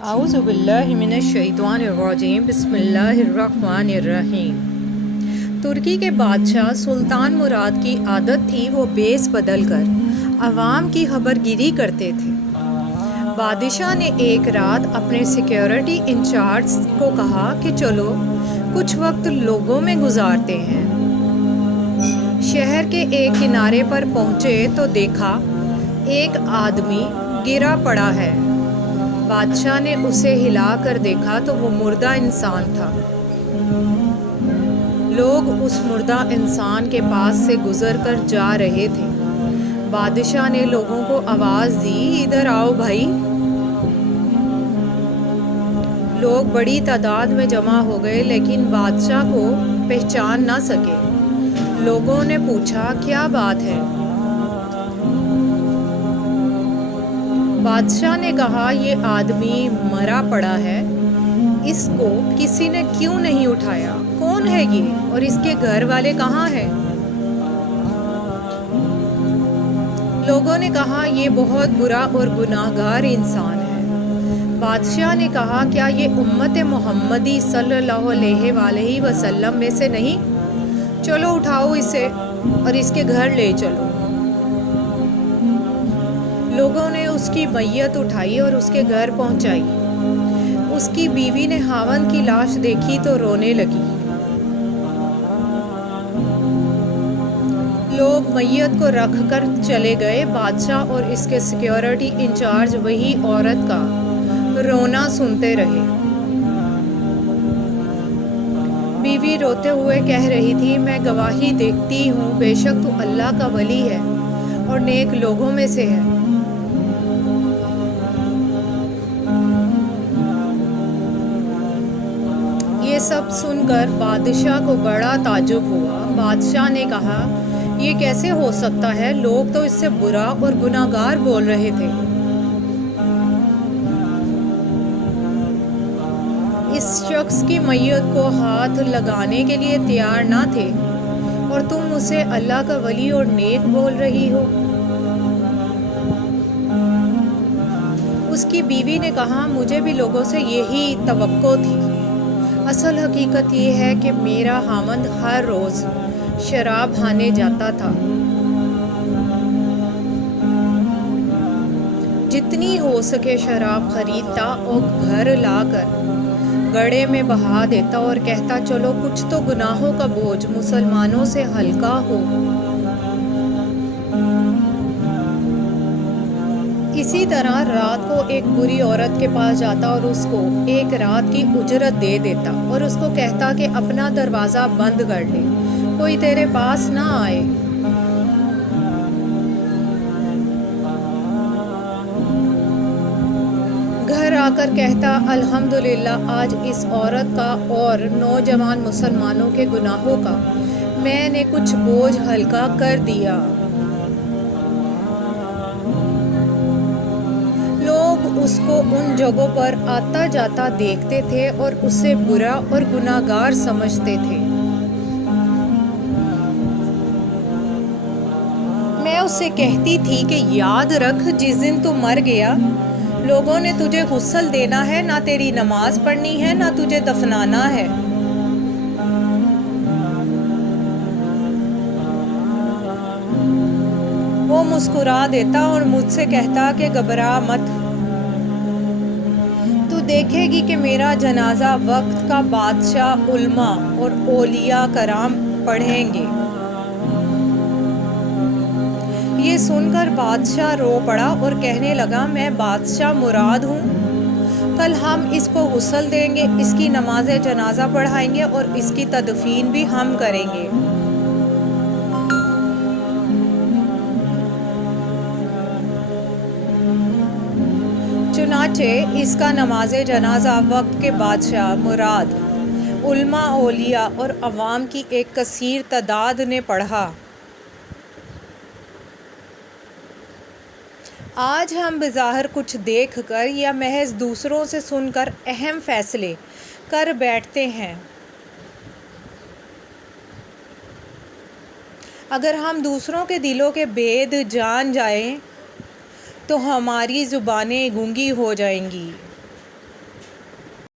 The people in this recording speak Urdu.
اعوذ باللہ من الشیطان الرجیم بسم اللہ الرحمن الرحیم۔ ترکی کے بادشاہ سلطان مراد کی عادت تھی وہ بیس بدل کر عوام کی خبر گیری کرتے تھے۔ بادشاہ نے ایک رات اپنے سیکیورٹی انچارج کو کہا کہ چلو کچھ وقت لوگوں میں گزارتے ہیں۔ شہر کے ایک کنارے پر پہنچے تو دیکھا ایک آدمی گرا پڑا ہے۔ بادشاہ نے اسے ہلا کر دیکھا تو وہ مردہ انسان تھا۔ لوگ اس مردہ انسان کے پاس سے گزر کر جا رہے تھے۔ بادشاہ نے لوگوں کو آواز دی، ادھر آؤ بھائی۔ لوگ بڑی تعداد میں جمع ہو گئے لیکن بادشاہ کو پہچان نہ سکے۔ لوگوں نے پوچھا کیا بات ہے؟ بادشاہ نے کہا یہ آدمی مرا پڑا ہے، اس کو کسی نے کیوں نہیں اٹھایا؟ کون ہے یہ اور اس کے گھر والے کہاں ہیں؟ لوگوں نے کہا یہ بہت برا اور گناہگار انسان ہے۔ بادشاہ نے کہا کیا یہ امت محمدی صلی اللہ علیہ وآلہ وسلم میں سے نہیں؟ چلو اٹھاؤ اسے اور اس کے گھر لے چلو۔ لوگوں نے اس کی میت اٹھائی اور اس کے گھر پہنچائی۔ اس کی بیوی نے خاوند کی لاش دیکھی تو رونے لگی۔ لوگ میت کو رکھ کر چلے گئے۔ بادشاہ اور اس کے سیکیورٹی انچارج وہی عورت کا رونا سنتے رہے۔ بیوی روتے ہوئے کہہ رہی تھی، میں گواہی دیتی ہوں بے شک تو اللہ کا ولی ہے اور نیک لوگوں میں سے ہے۔ یہ سب سن کر بادشاہ کو بڑا تعجب ہوا۔ بادشاہ نے کہا یہ کیسے ہو سکتا ہے؟ لوگ تو اس سے برا اور گناہگار بول رہے تھے۔ اس شخص کی میت کو ہاتھ لگانے کے لیے تیار نہ تھے اور تم اسے اللہ کا ولی اور نیک بول رہی ہو۔ اس کی بیوی نے کہا مجھے بھی لوگوں سے یہی توقع تھی۔ اصل حقیقت یہ ہے کہ میرا خاوند ہر روز شراب کھانے جاتا تھا۔ جتنی ہو سکے شراب خریدتا اور گھر لا کر گڑھے میں بہا دیتا اور کہتا چلو کچھ تو گناہوں کا بوجھ مسلمانوں سے ہلکا ہو۔ اسی طرح رات کو ایک بری عورت کے پاس جاتا اور اس کو ایک رات کی اجرت دے دیتا اور اس کو کہتا کہ اپنا دروازہ بند کر لے، کوئی تیرے پاس نہ آئے۔ گھر آ کر کہتا الحمدللہ آج اس عورت کا اور نوجوان مسلمانوں کے گناہوں کا میں نے کچھ بوجھ ہلکا کر دیا۔ لوگ اس کو ان جگہوں پر آتا جاتا دیکھتے تھے اور اسے برا اور گناہگار سمجھتے تھے۔ میں اسے کہتی تھی کہ یاد رکھ جس دن تو مر گیا لوگوں نے تجھے غسل دینا ہے، نہ تیری نماز پڑھنی ہے، نہ تجھے دفنانا ہے۔ وہ مسکرا دیتا اور مجھ سے کہتا کہ گھبرا مت، تو دیکھے گی کہ میرا جنازہ وقت کا بادشاہ علماء اور اولیاء کرام پڑھیں گے۔ یہ سن کر بادشاہ رو پڑا اور کہنے لگا میں بادشاہ مراد ہوں، کل ہم اس کو غسل دیں گے، اس کی نماز جنازہ پڑھائیں گے اور اس کی تدفین بھی ہم کریں گے۔ چنانچہ اس کا نماز جنازہ وقت کے بادشاہ مراد علماء، اولیاء اور عوام کی ایک کثیر تعداد نے پڑھا۔ آج ہم بظاہر کچھ دیکھ کر یا محض دوسروں سے سن کر اہم فیصلے کر بیٹھتے ہیں۔ اگر ہم دوسروں کے دلوں کے بید جان جائیں تو ہماری زبانیں گونگی ہو جائیں گی۔